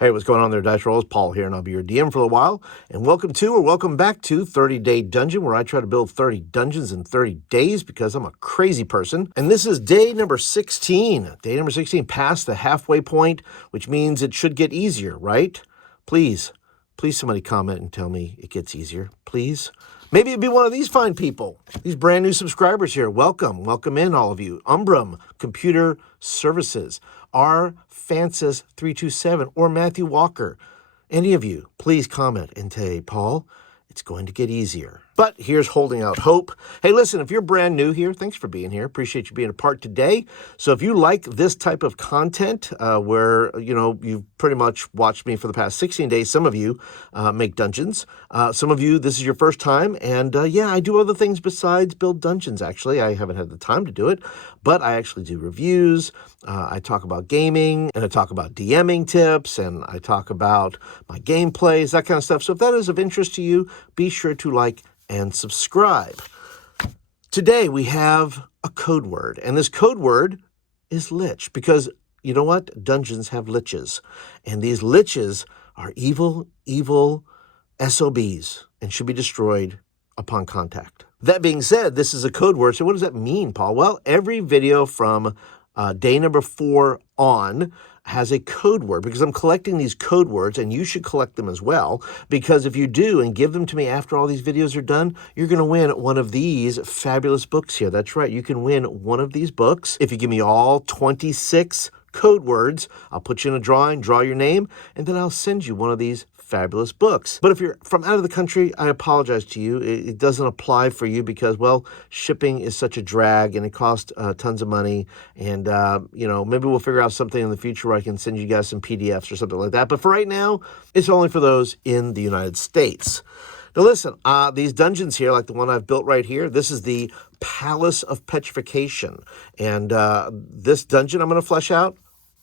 Hey, what's going on there, Dice Rolls? Paul here, and I'll be your DM for a while. And welcome to, or welcome back to 30-Day Dungeon, where I try to build 30 dungeons in 30 days because I'm a crazy person. And this is day number 16. Day number 16, past the halfway point, which means it should get easier, right? Please somebody comment and tell me it gets easier, please. Maybe it'd be one of these fine people, these brand new subscribers here. Welcome in, all of you. Umbrum Computer Services, R. Francis 327, or Matthew Walker. Any of you, please comment and say, Paul, it's going to get easier. But here's holding out hope. Hey, listen, if you're brand new here, thanks for being here. Appreciate you being a part today. So if you like this type of content where, you've pretty much watched me for the past 16 days, some of you make dungeons. Some of you, this is your first time. And I do other things besides build dungeons, actually. I haven't had the time to do it, but I actually do reviews. I talk about gaming, and I talk about DMing tips, and I talk about my gameplays, that kind of stuff. So if that is of interest to you, be sure to like and subscribe. Today we have a code word, and this code word is lich, because you know what? Dungeons have liches, and these liches are evil SOBs and should be destroyed upon contact. That being said, this is a code word, so what does that mean, Paul? Well, every video from day number 4 on has a code word, because I'm collecting these code words, and you should collect them as well, because if you do and give them to me after all these videos are done, you're going to win one of these fabulous books here. That's right, you can win one of these books if you give me all 26 code words. I'll put you in a drawing, draw your name, and then I'll send you one of these fabulous books. But if you're from out of the country, I apologize to you. It doesn't apply for you because, well, shipping is such a drag and it costs tons of money. And, maybe we'll figure out something in the future where I can send you guys some PDFs or something like that. But for right now, it's only for those in the United States. Now listen, these dungeons here, like the one I've built right here, this is the Palace of Petrification. And this dungeon I'm going to flesh out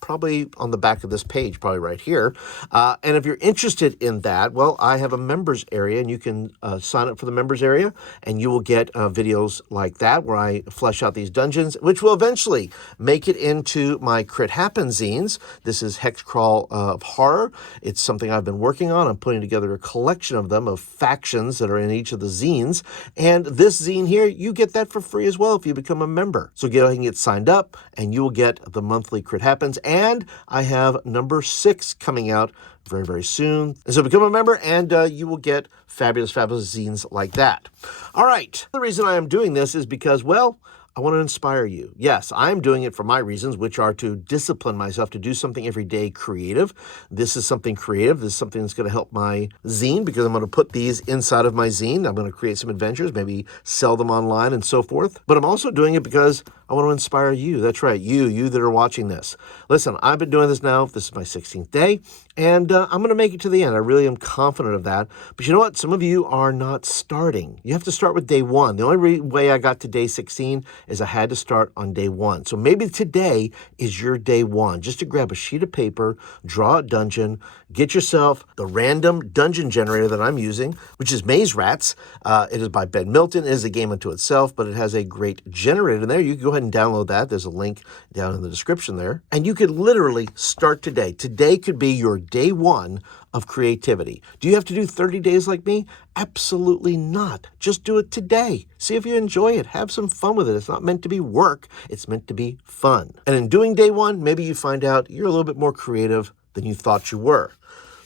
probably on the back of this page, probably right here. And if you're interested in that, well, I have a members area, and you can sign up for the members area, and you will get videos like that where I flesh out these dungeons, which will eventually make it into my Crit Happen zines. This is Hexcrawl of Horror. It's something I've been working on. I'm putting together a collection of them, of factions that are in each of the zines. And this zine here, you get that for free as well if you become a member. So get ahead and get signed up, and you will get the monthly Crit Happens. And I have number 6 coming out very, very soon. And so become a member, and you will get fabulous zines like that. All right. The reason I am doing this is because, well, I want to inspire you. Yes, I'm doing it for my reasons, which are to discipline myself to do something every day creative. This is something creative. This is something that's going to help my zine, because I'm going to put these inside of my zine. I'm going to create some adventures, maybe sell them online and so forth. But I'm also doing it because I want to inspire you. That's right, you that are watching this. Listen, I've been doing this now. This is my 16th day, and I'm going to make it to the end. I really am confident of that. But you know what? Some of you are not starting. You have to start with day 1. The only way I got to day 16 is I had to start on day 1. So maybe today is your day 1. Just to grab a sheet of paper, draw a dungeon, get yourself the random dungeon generator that I'm using, which is Maze Rats. It is by Ben Milton. It is a game unto itself, but it has a great generator in there. You can go ahead and download that. There's a link down in the description there. And you could literally start today. Today could be your day 1 of creativity. Do you have to do 30 days like me? Absolutely not. Just do it today. See if you enjoy it. Have some fun with it. It's not meant to be work. It's meant to be fun. And in doing day 1, maybe you find out you're a little bit more creative than you thought you were.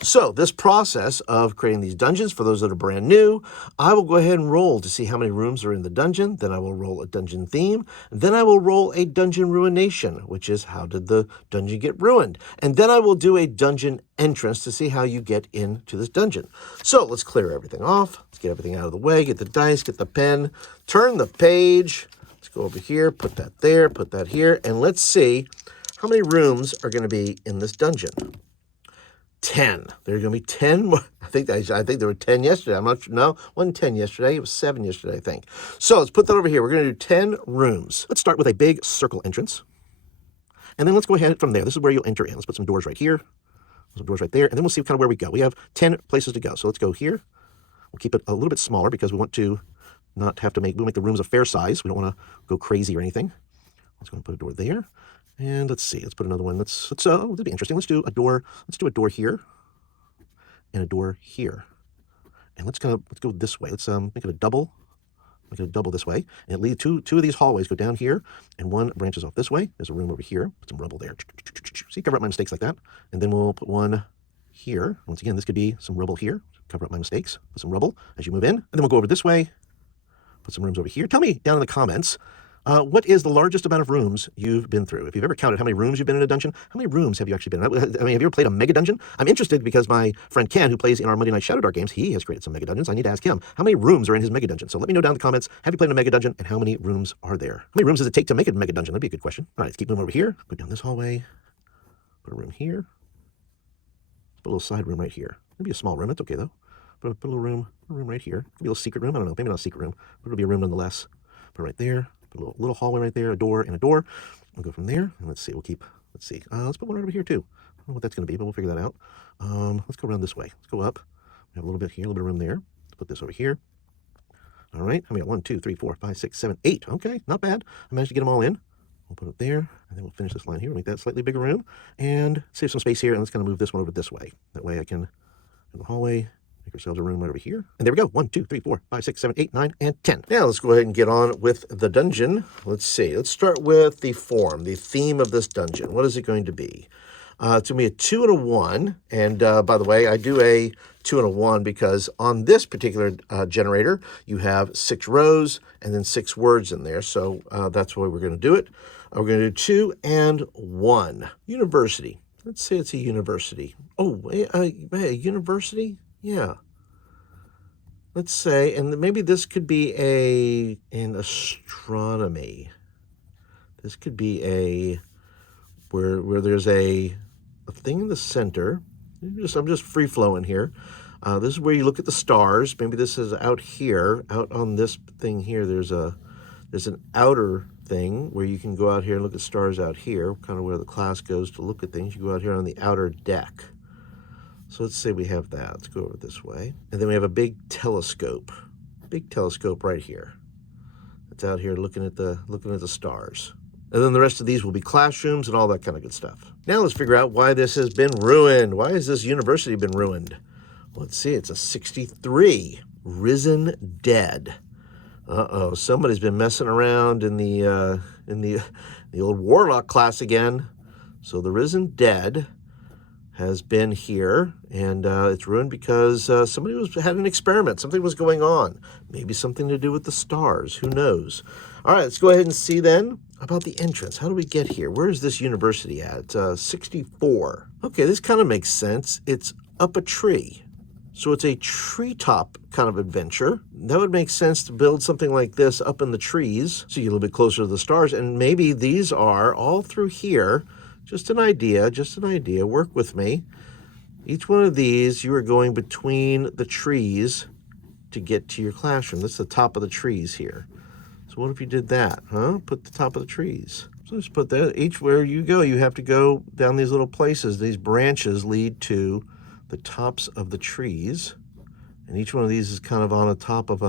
So this process of creating these dungeons, for those that are brand new, I will go ahead and roll to see how many rooms are in the dungeon. Then I will roll a dungeon theme. Then I will roll a dungeon ruination, which is how did the dungeon get ruined? And then I will do a dungeon entrance to see how you get into this dungeon. So let's clear everything off. Let's get everything out of the way. Get the dice, get the pen, turn the page. Let's go over here, put that there, put that here, and let's see how many rooms are going to be in this dungeon. 10. There are going to be 10 more. I think there were 10 yesterday. I'm not sure. No, it wasn't 10 yesterday. It was 7 yesterday, I think. So let's put that over here. We're going to do 10 rooms. Let's start with a big circle entrance. And then let's go ahead from there. This is where you'll enter in. Let's put some doors right here. Some doors right there. And then we'll see kind of where we go. We have 10 places to go. So let's go here. We'll keep it a little bit smaller because we want to not have to we'll make the rooms a fair size. We don't want to go crazy or anything. Let's go and put a door there. And let's see, let's put another one. That'll be interesting. Let's do a door. Let's do a door here and a door here. And let's go this way. Let's make it a double. Make it a double this way. And it leads two of these hallways go down here, and one branches off this way. There's a room over here. Put some rubble there. See, cover up my mistakes like that. And then we'll put one here. Once again, this could be some rubble here. Cover up my mistakes. Put some rubble as you move in. And then we'll go over this way. Put some rooms over here. Tell me down in the comments, what is the largest amount of rooms you've been through? If you've ever counted how many rooms you've been in a dungeon, how many rooms have you actually been in? I mean, have you ever played a mega dungeon? I'm interested because my friend Ken, who plays in our Monday Night Shadow Dark games, he has created some mega dungeons. I need to ask him, how many rooms are in his mega dungeon? So let me know down in the comments, have you played in a mega dungeon and how many rooms are there? How many rooms does it take to make a mega dungeon? That'd be a good question. All right, let's keep moving over here. Go down this hallway. Put a room here. Put a little side room right here. Maybe a small room. That's okay, though. Put a little room right here. Maybe a little secret room. I don't know. Maybe not a secret room, but it'll be a room nonetheless. Put it right there. Put a little hallway right there, a door and a door. We'll go from there. And let's see. Let's put one right over here, too. I don't know what that's going to be, but we'll figure that out. Let's go around this way. Let's go up. We have a little bit here, a little bit of room there. Let's put this over here. All right. How many got? 1, 2, 3, 4, 5, 6, 7, 8. Okay. Not bad. I managed to get them all in. We'll put it there, and then we'll finish this line here. We'll make that a slightly bigger room, and save some space here, and let's kind of move this one over this way. That way I can, in the hallway, make ourselves a room right over here. And there we go. 1, 2, 3, 4, 5, 6, 7, 8, 9, and 10. Now let's go ahead and get on with the dungeon. Let's see. Let's start with the form, the theme of this dungeon. What is it going to be? It's going to be a 2 and a 1. And by the way, I do a 2 and a 1 because on this particular generator, you have 6 rows and then 6 words in there. So that's the way we're going to do it. We're going to do 2 and 1. University. Let's say it's a university. Oh, a university? Yeah. Let's say, and maybe this could be an astronomy. This could be where there's a thing in the center. I'm just free flowing here. This is where you look at the stars. Maybe this is out here, out on this thing here. There's an outer thing where you can go out here and look at stars out here, kind of where the class goes to look at things. You go out here on the outer deck. So let's say we have that. Let's go over this way. And then we have a big telescope right here. It's out here looking at the stars. And then the rest of these will be classrooms and all that kind of good stuff. Now let's figure out why this has been ruined. Why has this university been ruined? Let's see, it's a 63. Risen Dead. Uh-oh, somebody's been messing around in the old Warlock class again. So the Risen Dead has been here, and it's ruined because somebody had an experiment. Something was going on. Maybe something to do with the stars. Who knows? All right, let's go ahead and see then about the entrance. How do we get here? Where is this university at? 64. Okay, this kind of makes sense. It's up a tree. So it's a treetop kind of adventure. That would make sense to build something like this up in the trees so you get a little bit closer to the stars. And maybe these are all through here. Just an idea, work with me. Each one of these, you are going between the trees to get to your classroom. That's the top of the trees here. So what if you did that, huh? Put the top of the trees. So just put that, each where you go, you have to go down these little places. These branches lead to the tops of the trees. And each one of these is kind of on the top of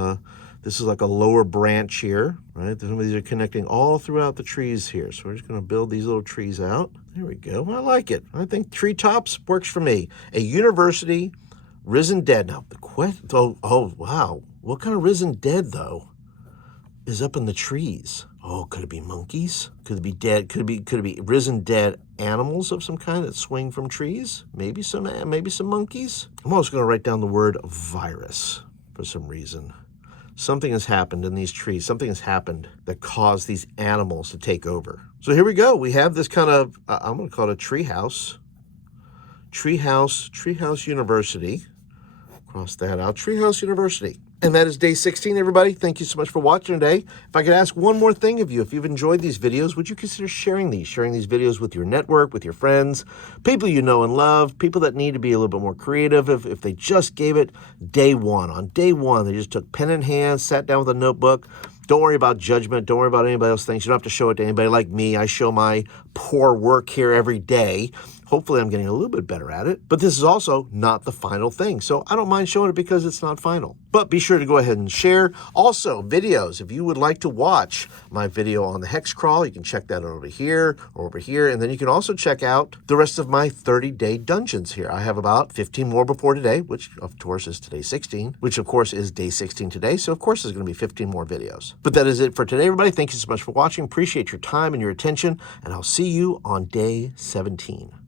this is like a lower branch here, right? Some of these are connecting all throughout the trees here. So we're just gonna build these little trees out. There we go, I like it. I think treetops works for me. A university, Risen Dead. Now, the question, oh wow. What kind of Risen Dead though is up in the trees? Oh, could it be monkeys? Could it be dead? Could it be risen dead animals of some kind that swing from trees? Maybe some monkeys. I'm also going to write down the word virus for some reason. Something has happened in these trees. Something has happened that caused these animals to take over. So here we go. We have this kind of, I'm going to call it a treehouse. Treehouse University. Cross that out. Treehouse University. And that is day 16, everybody. Thank you so much for watching today. If I could ask one more thing of you, if you've enjoyed these videos, would you consider sharing these videos with your network, with your friends, people you know and love, people that need to be a little bit more creative if they just gave it day one. On day one, they just took pen in hand, sat down with a notebook. Don't worry about judgment. Don't worry about anybody else thinks. You don't have to show it to anybody like me. I show my poor work here every day. Hopefully I'm getting a little bit better at it. But this is also not the final thing. So I don't mind showing it because it's not final. But be sure to go ahead and share. Also, videos. If you would like to watch my video on the hex crawl, you can check that over here or over here. And then you can also check out the rest of my 30-day dungeons here. I have about 15 more before today, which of course is today 16, which of course is day 16 today. So of course there's going to be 15 more videos. But that is it for today, everybody. Thank you so much for watching. Appreciate your time and your attention. And I'll see you on day 17.